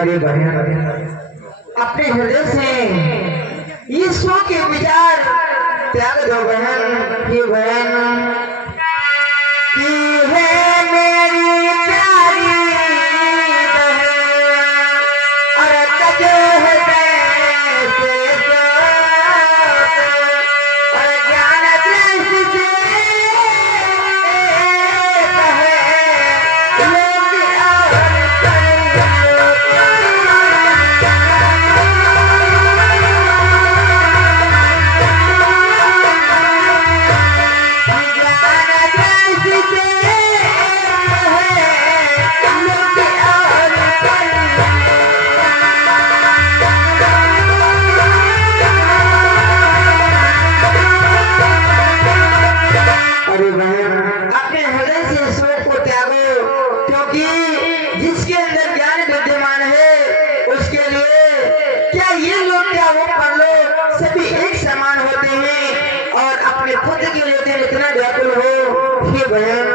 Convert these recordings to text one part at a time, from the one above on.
अरे बहन, अपने हृदय से ईश्वर के विचार त्याग दो बहन। ये बहन की है मेरी प्यारी बहन, और तजो है कैसे और ज्ञान दृष्टि से जिसके अंदर ज्ञान विद्यमान है उसके लिए क्या ये लोग क्या वो पर लोग सभी एक समान होते हैं और अपने खुद के लिए इतना व्याकुल हो। ये बहन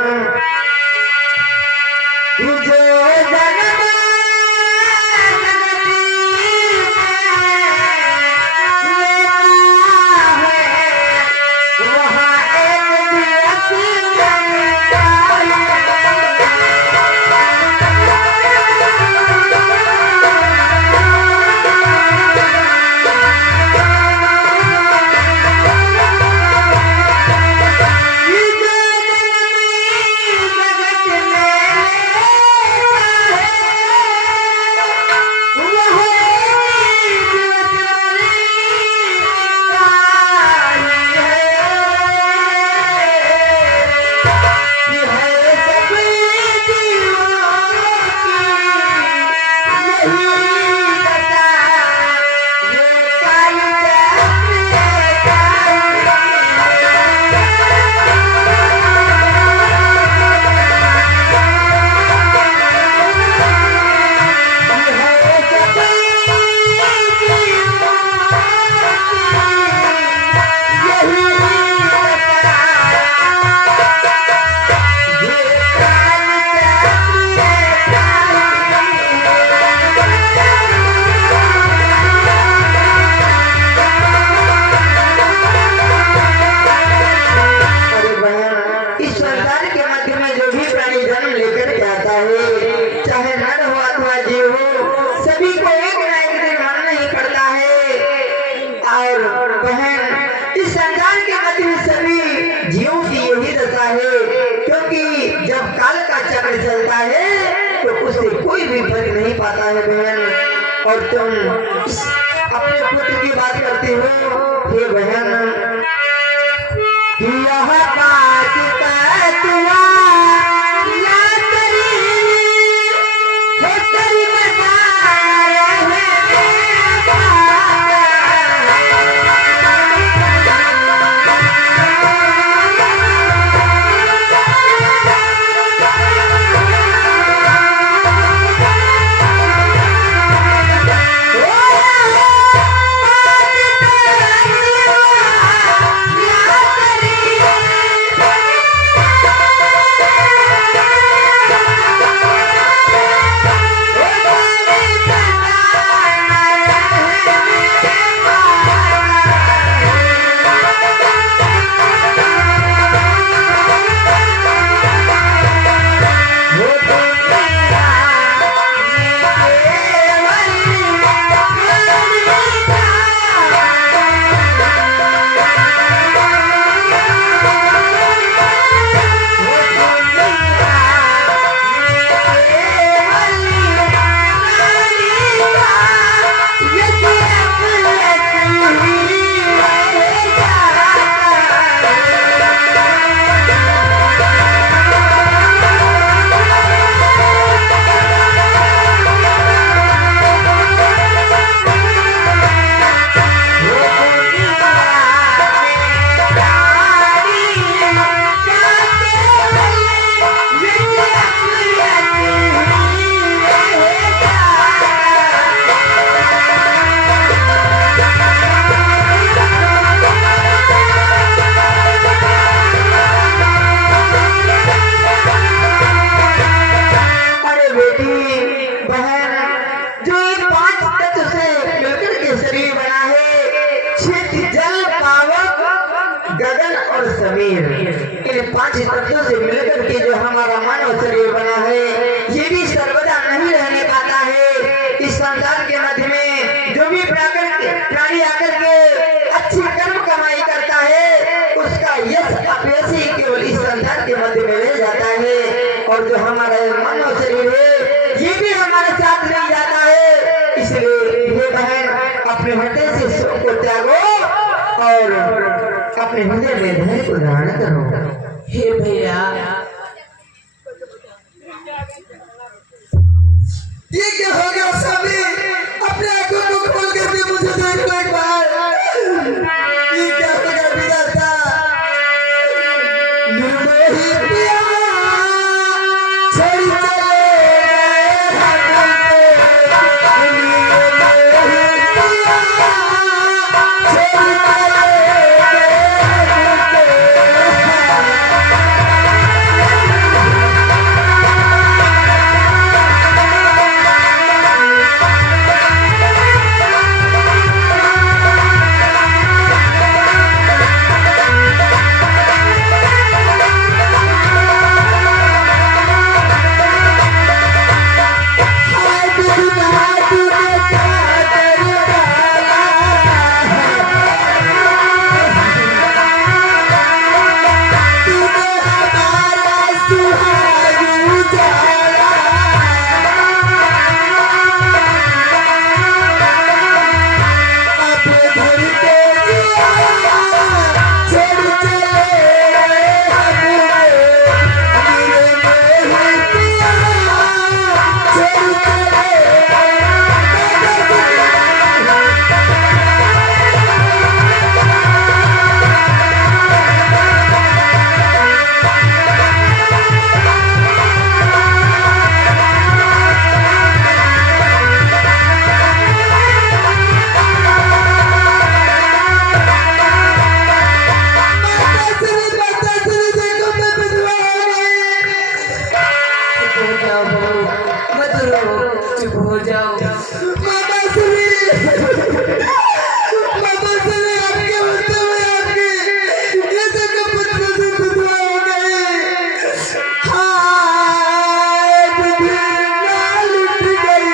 क्योंकि जब काल का चक्र चलता है तो उससे कोई भी फर्क नहीं पाता है बहन। और तुम अपने पुत्र की बात करते हो ये बहन, यह बात कहतुआ मानव शरीर बना है ये भी सर्वदा नहीं रहने पाता है। इस संसार के मध्य में जो भी प्राणी आकर के अच्छी कर्म कमाई करता है उसका यश अपयश ही केवल इस संसार के मध्य में रह जाता है। और जो हमारा मानव शरीर है ये भी हमारे साथ नहीं जाता है। इसलिए ये बहन अपने हृदय से सुख को त्यागो और अपने हृदय में धैर्य को धारण करो। हे भैया ये क्या हो गया स्वामी? अपने आंखों को खोल करके मुझे देख लो एक बार। ये क्या हो गया विधाता? निर्मोही पिया छोड़ चले चुप हो जाओ। माता श्री आपके होते हुए आपके ये जगह पत्र से विधवा हो गई। हाय दुनिया लुट गई।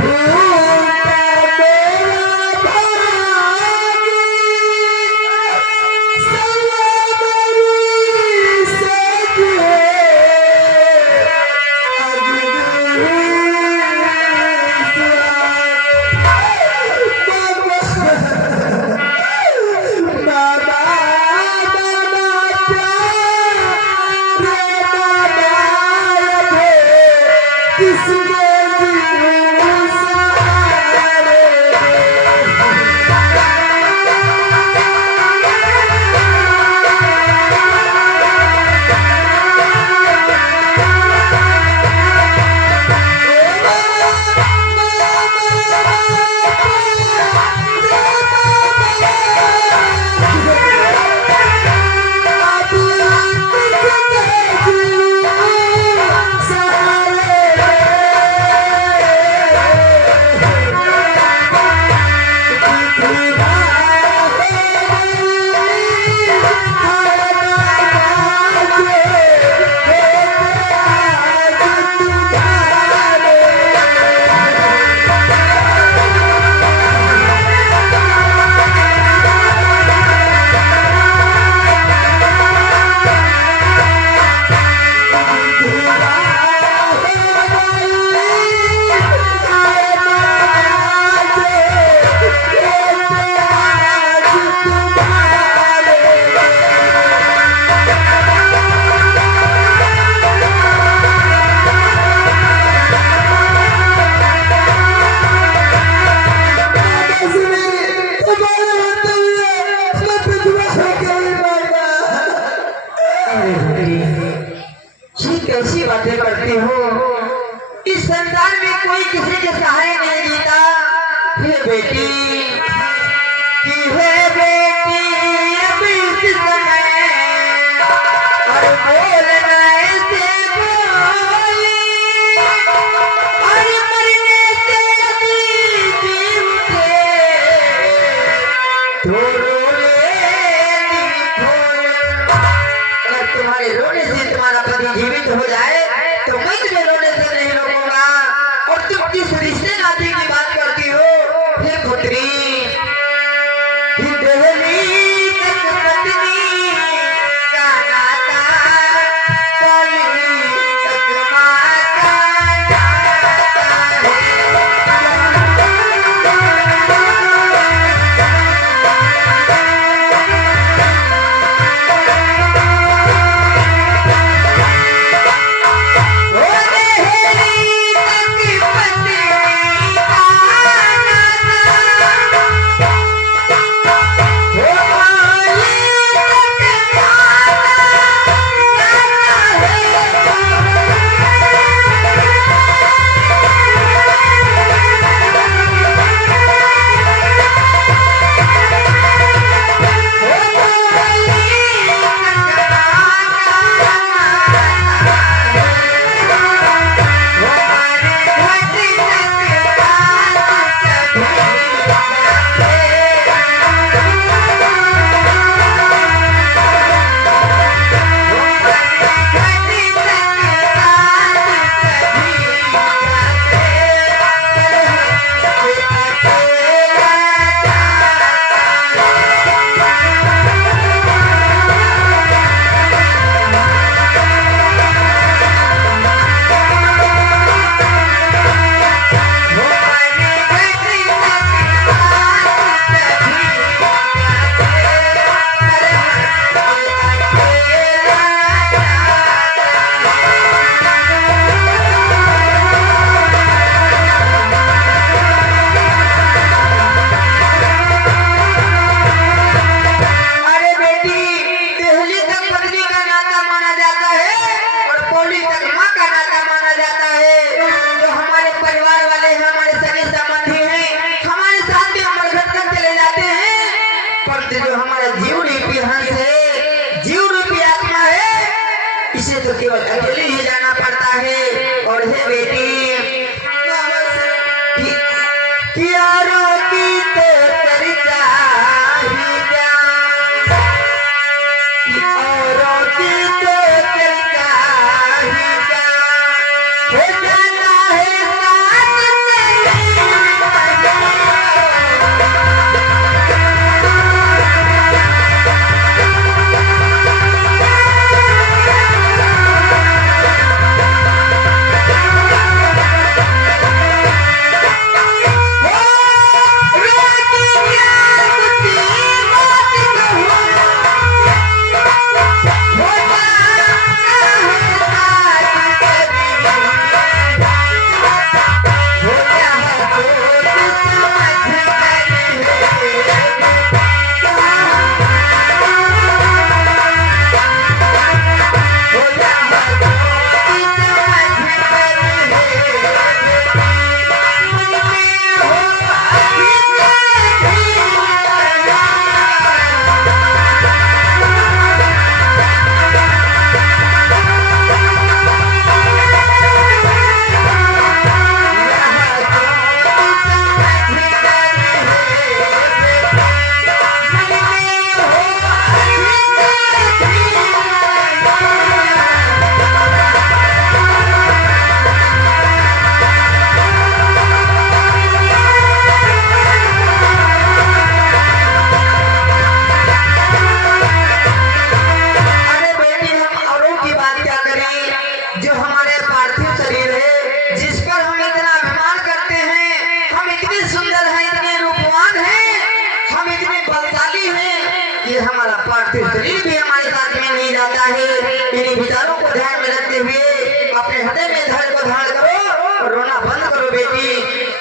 भूखा मेरा भागी सलामरी से कैसी बातें करती हो? इस संसार में कोई किसी के सहारे नहीं देता। हे बेटी की है बेटी अब इस समय और बोलना ऐसे बोली और मरने से अभी जी उठे तो रोए अगर तुम्हारे तुम्हारे रोने से तुम्हारा पति जीवित हो जाए तो मैं तुम्हें रोने से नहीं रोकूंगा। और तुम किस रिश्ते नाते की बात करती हो हे पुत्री? देहली तक पत्नी का नाता, कौली तक माता जो हमारा जीव रूपी हंस है, जीव रूपी आत्मा है, इसे तो केवल अकेले ही जाना पड़ता है। और हे बेटी यारों की तो चर्चा ही क्या, औरों की तो चर्चा ही क्या, हो जाता है हमारा पार्थिव शरीर भी हमारे साथ में नहीं जाता है। इन्हीं विचारों को ध्यान में रखते हुए अपने हृदय में धैर्य को धारण करो और रोना बंद करो बेटी।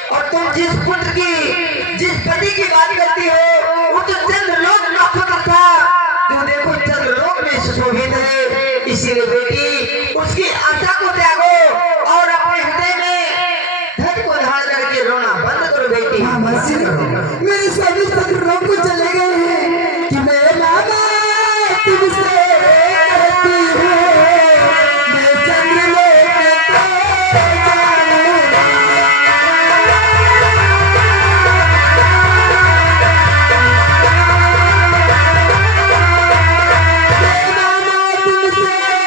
और तुम जिस पुत्र की, जिस पति की बात करती हो वो तो चंद्रलोक का पुत्र था, तू देखो चंद्रलोक में सुशोभित है। इसीलिए बेटी उसकी आशा को त्यागो और अपने हृदय में धैर्य को धारण करके रोना बंद करो बेटी। मेरे सभी शत्रुओं को चले गए हैं कि मैं मामा तुमसे कहती हूँ, मैं चंद्रलोक को जाऊँ। मैं मामा तुमसे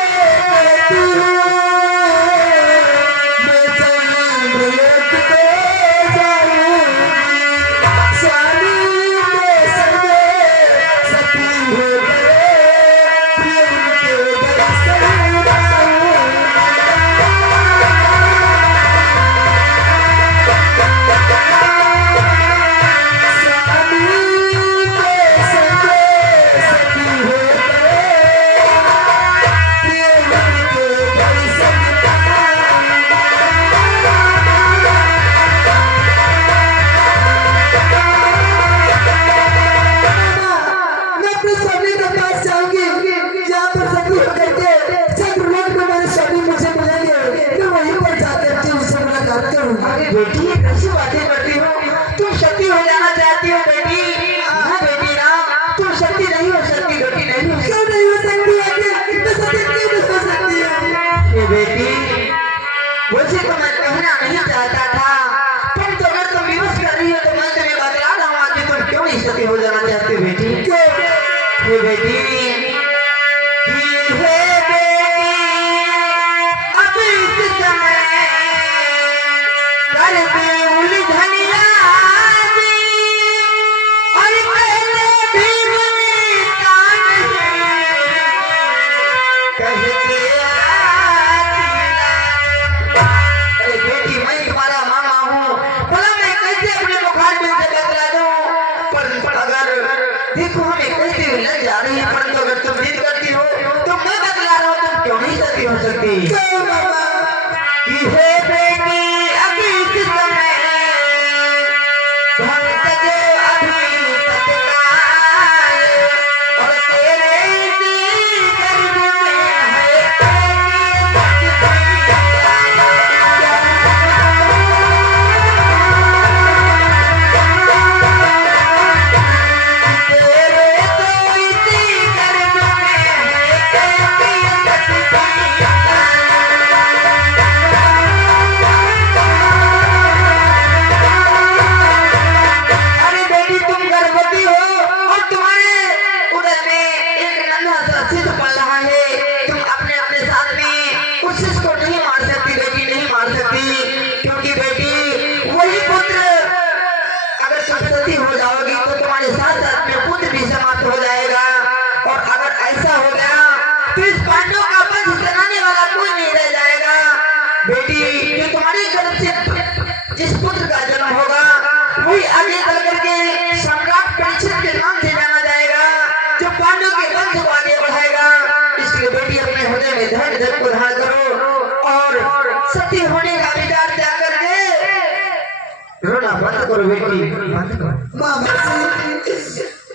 बेटी ये कैसी बातें करती हो? तुम सती हो जाना चाहती हो बेटी? ना बेटी ना, तुम सती नहीं हो सकती बेटी, नहीं हो क्यों नहीं हो सकती है? इतना सत्य क्यों नहीं हो सकती है? ये बेटी वैसे तो मैं कहना नहीं चाहता था, तुम तो अगर तुम विवश कर रही हो तो मैं तुम्हें बतला रहा हूँ कि तुम क्यों नहीं सती हो जाना चाहती बेटी। क्यों? ये बेटी देखो हमें कैसे लग जा रही है, परंतु अगर तुम जिद करती हो तो मैं बतला रहा हूँ तुम क्यों नहीं सती हो सकती। क्यों बाबा? हे बेटी अभी इस समय भक्त जो अभी तत्काल और तेरे गर्भ में है हो जाओगी तो तुम्हारे साथ साथ में पुत्र भी समाप्त हो जाएगा, और अगर ऐसा हो गया तो इस पांडवों का वंश चलाने वाला कोई नहीं रह जाएगा। बेटी जो तुम्हारे गर्भ से जिस पुत्र का जन्म होगा वही आगे चल करके सम्राट परीक्षित के नाम से जाना जाएगा, जो पांडवों के वंश को आगे बढ़ाएगा। इसलिए बेटी अपने हृदय में धैर्य को धारण करो और सती होने का विचार त्याग करके रोना बंद करो बेटी, बंद करो। मामा जी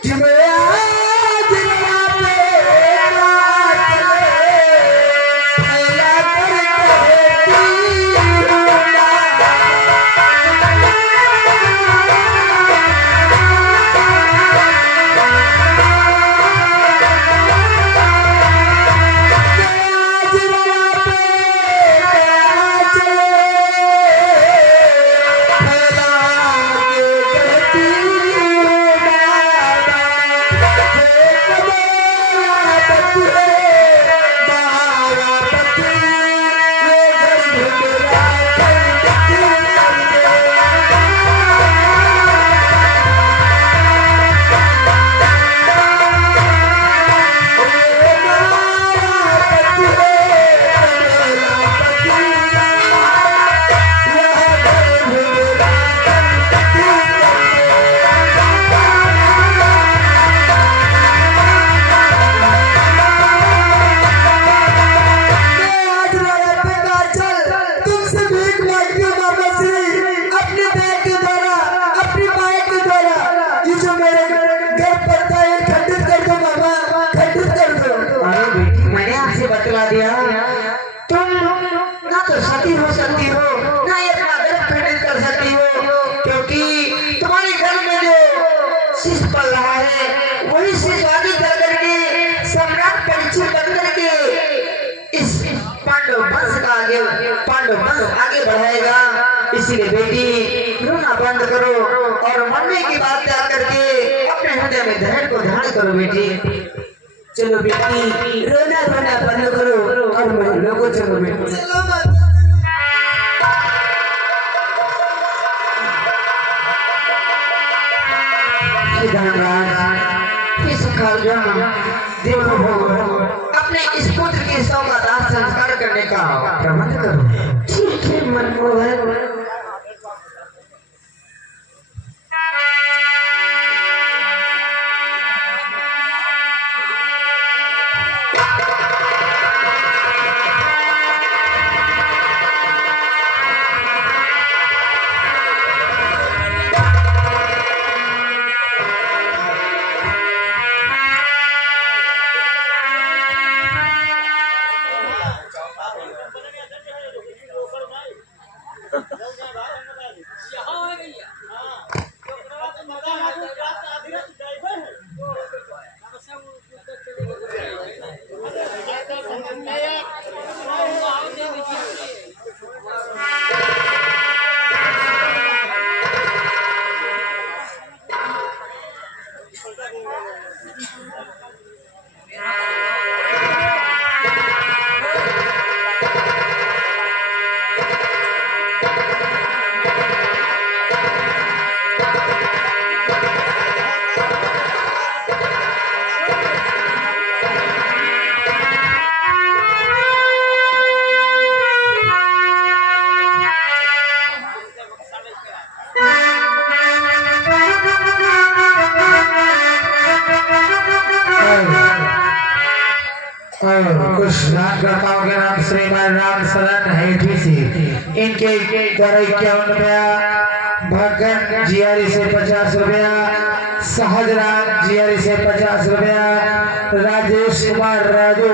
कि मैं आज रात में फैला बतला दिया तुम ना तो सती हो सकती हो ना ही अपना गर्भ खंडित कर सकती हो, क्योंकि तुम्हारे घर में जो शिष्य पल रहा है वही शिष्य आगे चल करके सम्राट परीक्षित बन करके इस पांडव वंश आगे बढ़ाएगा। इसीलिए बेटी रोना बंद करो और मरने की बात त्याग करके अपने हृदय में धैर्य को धारण करो बेटी। चलो बेटी रोना रोना बंद करो और मेरे लोगों चलो बेटी। धर्मराज अपने इस पुत्र के का प्रबंध करूं। ठीक है मनमोहन। कुछ नाटकर्ताओं के नाम श्रीमान राम शरण है सी इनके द्वारा 51 भगन जियारी से 50 रुपया, सहजराज जियारी से 50 रुपया, राजेश कुमार राजू